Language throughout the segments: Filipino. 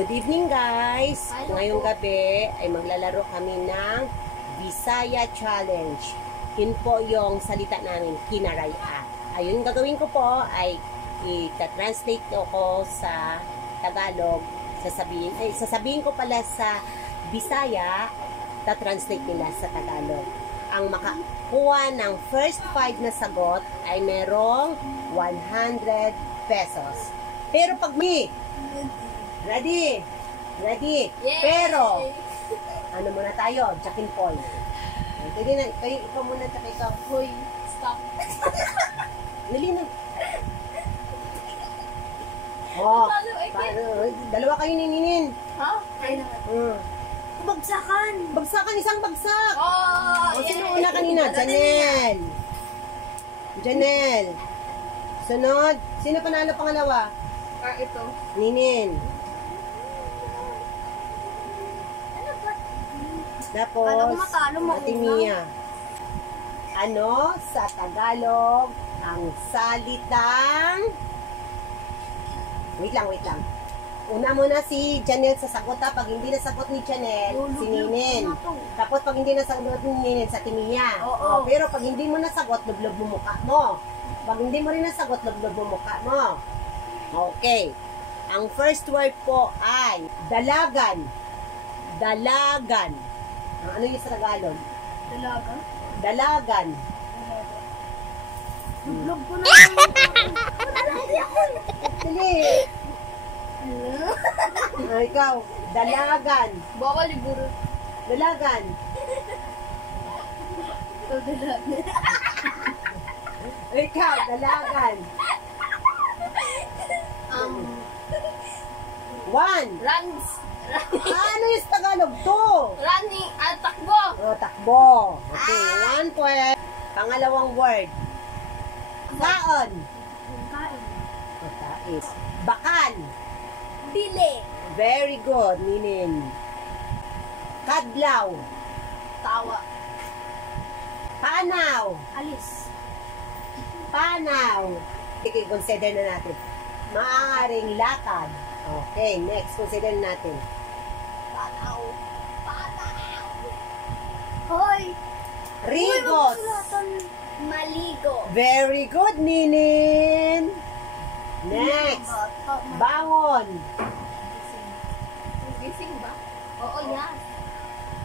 Good evening guys! Ngayong gabi ay maglalaro kami ng Bisaya Challenge. Yun po yung salita namin, kinaraya. Ayun, gagawin ko po ay i-translate ko sa Tagalog. Sasabihin ko pala sa Bisaya, ta-translate nila sa Tagalog. Ang makakuha ng first 5 na sagot ay merong 100 pesos. Pero pag ready? Yay! Pero, ano muna tayo? Jack and Paul. Ikaw muna, tsaka ikaw. Hoy, stop. Nalina. Oh, dalawa kayo nininin. Ha? Ay naman. Bagsakan! Bagsakan, isang bagsak! Oh, sino una kanina? Janelle. Sunod. Sino panalo pangalawa? Ito. Ninin. Tapos, Ate Mia. Ano sa Tagalog ang salitang... Wait lang. Una muna si Janelle sasagot ha. Pag hindi nasagot ni Janelle, si Ninin. Tapos pag hindi nasagot ni Ninin, sa Ate Mia. Oh, pero pag hindi mo nasagot, lublob mo mukha mo. Pag hindi mo rin nasagot, lublob mo mukha mo. Okay. Ang first word po ay dalagan. Dalagan. Ano yung sa Tagalog? Dalaga? Dalagan. Lublob ko na. Dali. Ikaw. Dalagan. Bawal liburo. Dalagan. Dalagan. Ikaw. Dalagan. One. Runs. Ano yung sa Tagalog? Two. Running. Takbo. Takbo. Okay. 1 point. Pangalawang word. Kaon. Kain. Kain. Bakal. Dili. Very good, Ninin. Kadlaw. Tawa. Panaw. Alis. Panaw. Sige, consider na natin. Maaaring lakad. Okay, next, consider natin. Panaw. Hoy. Rigos. Maligo. Very good, Ninin. Next. Bangon. Gising ba? Oo, yes.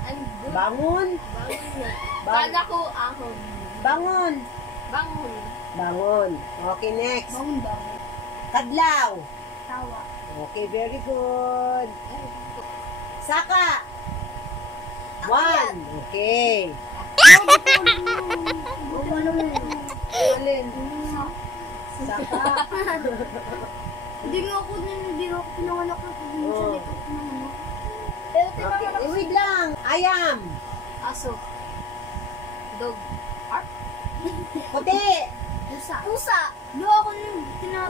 I'm good. Bangon. Bangon na. Kala ko ahon. Bangon. Bangon. Okay, next. Bangon. Kadlaw. Tawa. Okay, very good. Saka. 1. Okay. Alin? Saka. Hindi ako pinanganak na Okay, wait lang. Ayam. Aso. Dog. Ark. Puti. Pusa. Doon ako nung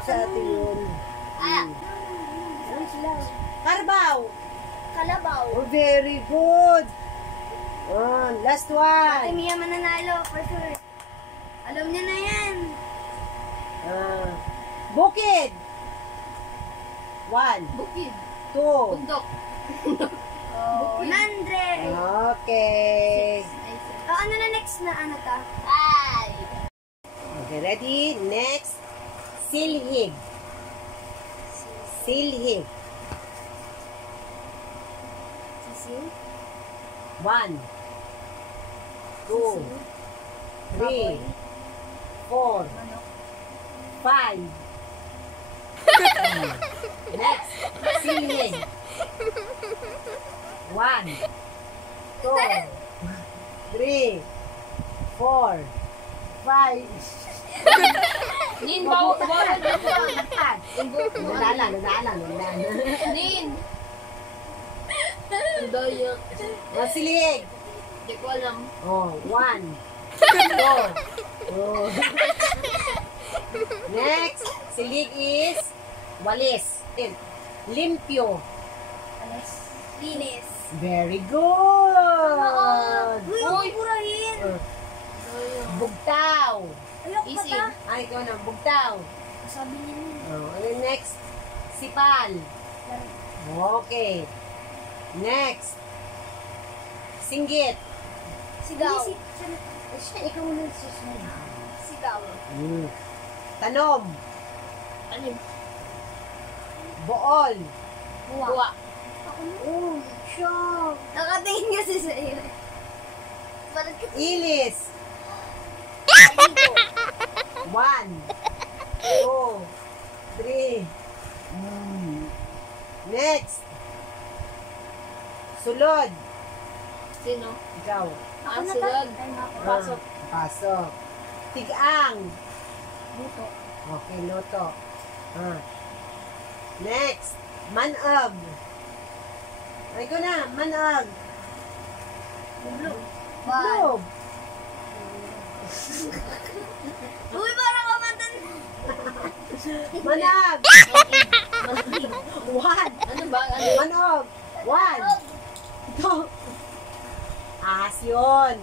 Sa atin yun. Karbaw. Kalabaw. Oh, very good. Last Ate one. Mia mananalo, for sure. Alam niya na yan. Bukid. 1, Bukid. 2. Bundok. Nandre. Okay. Ano na next na ano ta? Ay. Okay, ready? Next. Silhig. Silhig. Sisil. 1, 2, 3, 4, 5. Next. Silhig. 1, 2, 3, 4, 5. Nin, bawal Nadala. Nin. Ang daya. Silhig. Hindi ko alam. 1, 2. Next, silig is walis. Limpyo. Alis. Linis. Very good. Uy, purahin. Bugtaw. Ayok pa ta. Ay, ikaw na. Bugtaw. Sabi niya. Next, sipal. Okay. Next. Singgit. Sigaw. Siya, ikaw muna susunod. Sigaw. Tanom. Alim. Bool. Buwa. Oh, siya. Nakatingin kasi sa iyo. Bakit ka Ilis. 1, 2, 3. Next. Sulod. Sino? Ikaw. Sulod. Pasok. Pasok. Tigang. Buto. Okay, loto. Next. Manag. Ay ko na, manag. Blob. Uy, parang kamantan. Manag. 1. Ano ba? Ano? Manog. 1, 2. Ahas yun.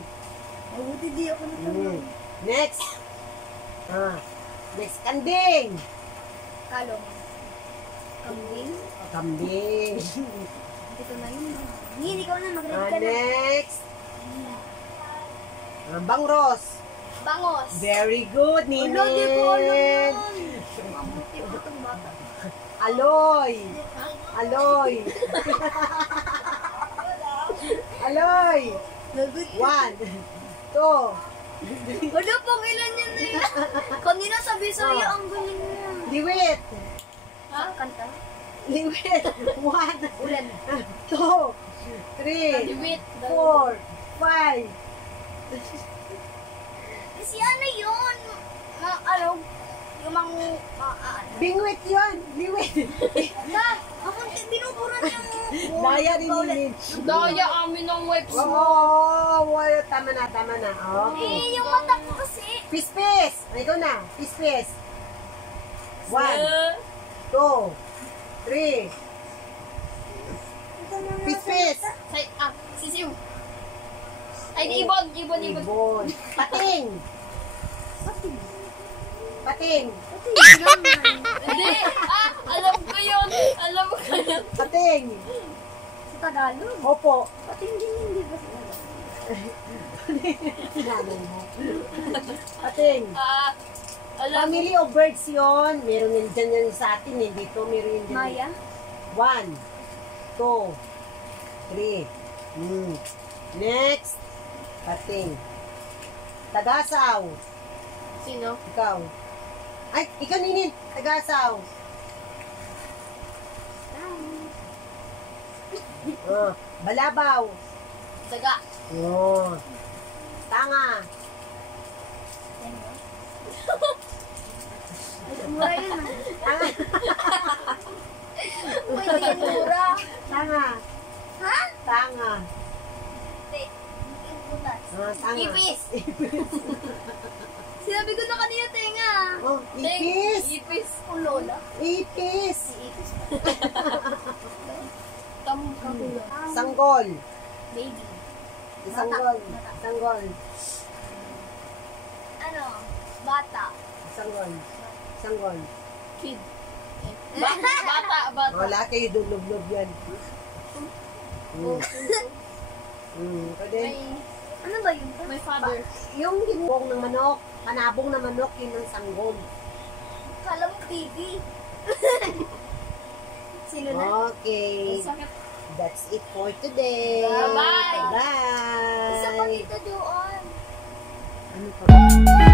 Mabuti di ako natulog. Next. Next, kanding. Kalong. Kambing. Kambing. Dito na yun. Hindi, ikaw na. Mag-read ka na. Next. Bangros. Bangos. Very good, Ninin. Ulo, di ko alam yun. Mabuti ko itong bata. Aloy. Aloy. Aloy. 1, 2. Wala pong ilan yun na yan. Kanina sa Bisaya, ang galing niya. Liwit. Ha? Kanta? Liwit. 1, Ulan. 2, 3, Liwit. 4, 5. Kasi ano yun? Ano? Yung mga... Bingwit yun. Liwit. Ako binubura niya mo. Daya ni Ninin. Daya amin ng webs mo. Oo, tama na, tama na. Okay. Eh, yung mata ko kasi. Pispis. Ikaw na. Pispis. 1, 2, 3. Pispis. Sisiw. Ay, di ibon. Ibon. Ibon. Pating. Pating. Hindi. Alam ko yun. Alam ko yun. Pating. Sa Tagalog. Opo. Pating din hindi ba sila? Nanay mo. Pating. Alam ko. Family of birds yun. Meron yun dyan yan sa atin. Dito meron yun dyan. Maya? 1, 2, 3. Next. Pating. Tagasaw. Sino? Ikaw. Ay, ikaw Ninin. Tagasaw. Balabaw. Saga. Oh. Tanga. Mura yun ah. Tanga. Pwede yan mura. Tanga. Ha? Tanga. Hindi. Butas. Tanga. Ipis. Sinabi ko na kanina, tenga. Oh, ipis. Ipis. Kung lola. Ipis. Iipis. Kamulo. Sanggol. Baby. Sanggol. Bata. Sanggol. Ano? Bata. Sanggol. Sanggol. Kid. Bata. Wala kayo dulog-log yan. Pwede. Ano ba yun? My father. Yung ginbong ng manok, kanabong na manok, yun ang sanggol. Kala mo baby. Sino na? Okay. Sakit. That's it for today. Bye-bye. Bye. Isa pa dito doon. Ano pa?